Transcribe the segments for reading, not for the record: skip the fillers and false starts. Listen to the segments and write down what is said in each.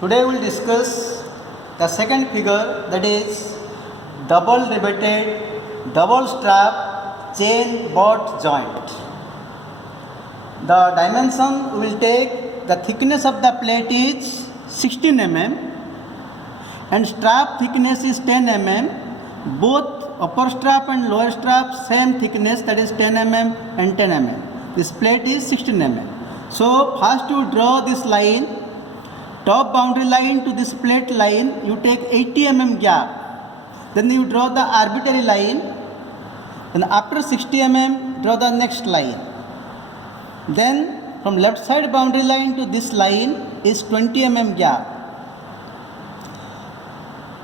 Today we will discuss the second figure, that is double riveted double strap chain bolt joint. The dimension we will take, the thickness of the plate is 16 mm and strap thickness is 10 mm. Both upper strap and lower strap same thickness, that is 10 mm and 10 mm. This plate is 16 mm. So first you draw this line, top boundary line to this plate line, you take 80 mm gap. Then you draw the arbitrary line, and after 60 mm draw the next line. Then from left side boundary line to this line is 20 mm gap.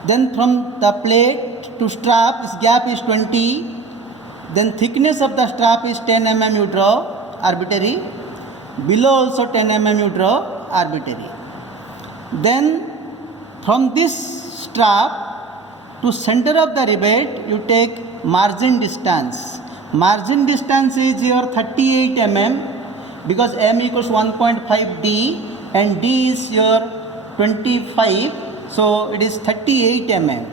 Then from the plate to strap, this gap is 20. Then thickness of the strap is 10 mm, you draw arbitrary. Below also 10 mm you draw arbitrary. Then from this strap to center of the rivet, you take margin distance. Margin distance is your 38 mm because m equals 1.5 d and d is your 25. So it is 38 mm.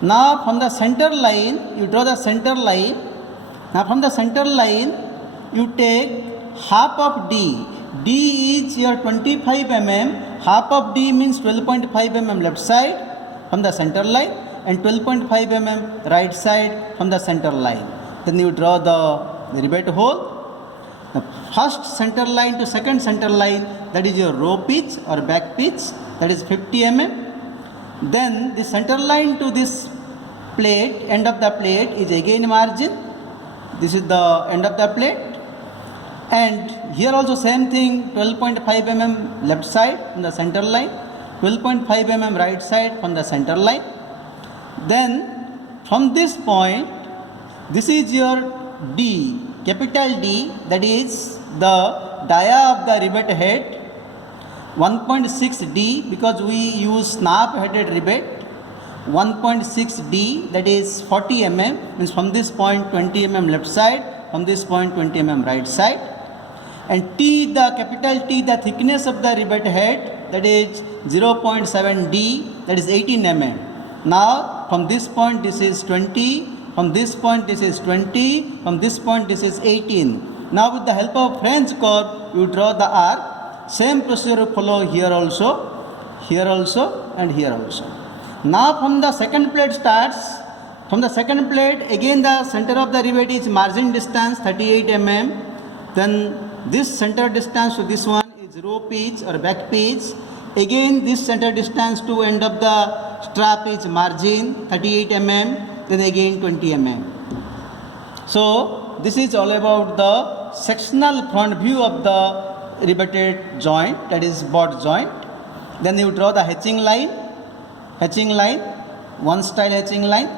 Now from the center line, you draw the center line. Now from the center line, you take half of d. D is your 25 mm. Half of d means 12.5 mm left side from the center line and 12.5 mm right side from the center line. Then you draw the rivet hole. The first center line to second center line, that is your row pitch or back pitch, that is 50 mm. Then the center line to this plate, end of the plate is again margin. This is the end of the plate. And here also same thing, 12.5 mm left side from the center line, 12.5 mm right side from the center line. Then from this point, this is your D, capital D, that is the dia of the rivet head, 1.6 D because we use snap headed rivet, 1.6 D, that is 40 mm, means from this point 20 mm left side, from this point 20 mm right side. And T, the capital T, the thickness of the rivet head, that is 0.7 D, that is 18 mm. Now from this point this is 20, from this point this is 20, from this point this is 18. Now with the help of French curve, you draw the arc. Same procedure follow here also, and here also. Now from the second plate starts. From the second plate, again the center of the rivet is margin distance 38 mm. Then this center distance to this one is row pitch or back pitch. Again this center distance to end of the strap is margin 38 mm. Then again 20 mm. So this is all about the sectional front view of the riveted joint, that is bolt joint. Then you draw the hatching line, one style hatching line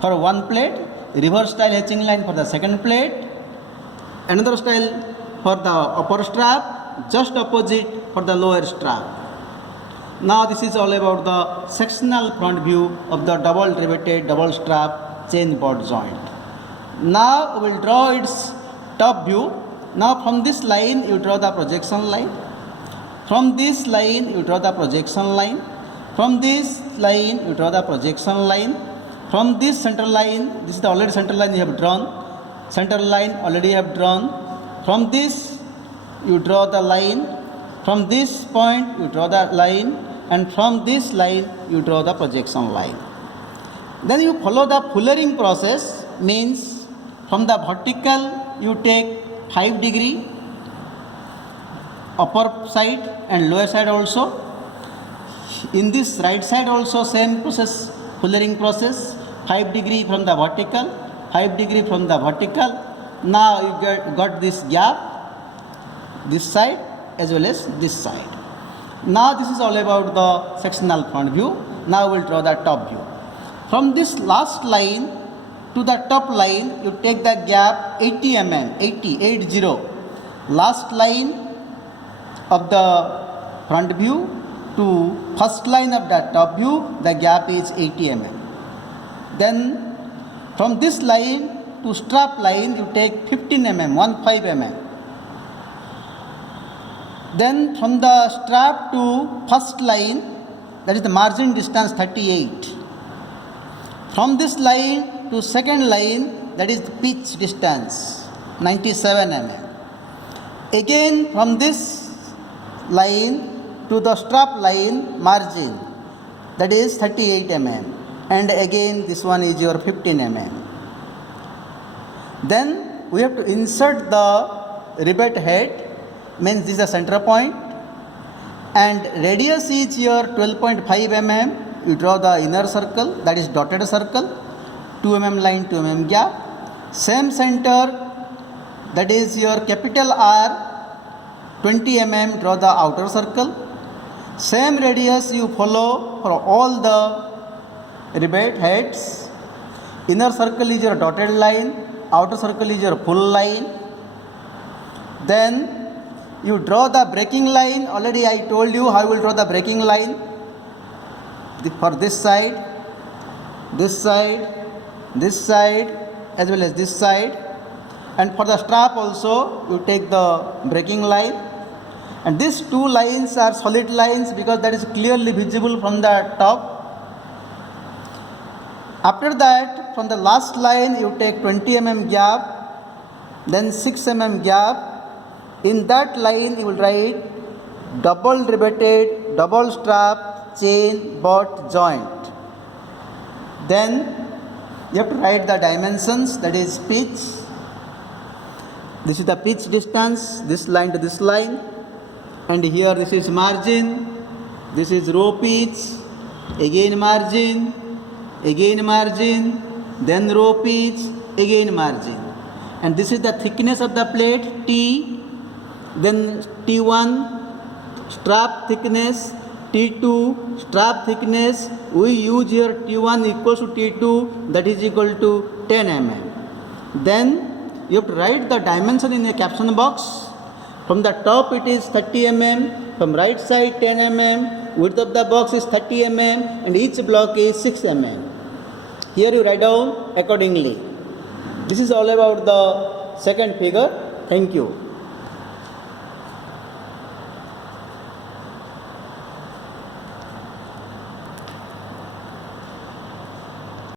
for one plate, reverse style hatching line for the second plate, another style for the upper strap, just opposite for the lower strap. Now this is all about the sectional front view of the double riveted double strap chain bolt joint. Now we will draw its top view. Now from this line you draw the projection line. From this line you draw the projection line. From this line you draw the projection line. From this center line, this is the already center line you have drawn. Center line already have drawn. From this you draw the line. From this point you draw the line. And from this line you draw the projection line. Then you follow the fullering process, means from the vertical you take 5 degree upper side and lower side also. In this right side also same process, fullering process, 5 degree from the vertical, 5 degree from the vertical. Now you got this gap, this side as well as this side. Now this is all about the sectional front view. Now we will draw the top view. From this last line to the top line, you take the gap 80 mm, 80. Last line of the front view to first line of the top view, the gap is 80 mm. Then from this line to strap line, you take 15 mm, 15 mm. Then from the strap to first line, that is the margin distance 38. From this line to second line, that is the pitch distance 97 mm. Again from this line to the strap line margin, that is 38 mm. And again this one is your 15 mm. Then we have to insert the rivet head, means this is the center point, and radius is your 12.5 mm. You draw the inner circle, that is dotted circle, 2 mm line, 2 mm gap. Same center, that is your capital R, 20 mm, draw the outer circle. Same radius you follow for all the rivet heads. Inner circle is your dotted line, outer circle is your full line. Then you draw the breaking line. Already I told you how you will draw the breaking line. For this side, this side, this side, as well as this side. And for the strap also, you take the breaking line. And these two lines are solid lines because that is clearly visible from the top. After that, from the last line, you take 20 mm gap, then 6 mm gap. In that line, you will write double riveted, double strap, chain, butt, joint. Then you have to write the dimensions, that is pitch. This is the pitch distance, this line to this line. And here this is margin, this is row pitch, again margin, then row pitch, again margin. And this is the thickness of the plate, T, then T1, strap thickness, T2, strap thickness. We use here T1 equals to T2, that is equal to 10 mm. Then you have to write the dimension in a caption box. From the top it is 30 mm, from right side 10 mm, width of the box is 30 mm, and each block is 6 mm. Here you write down accordingly. This is all about the second figure. Thank you.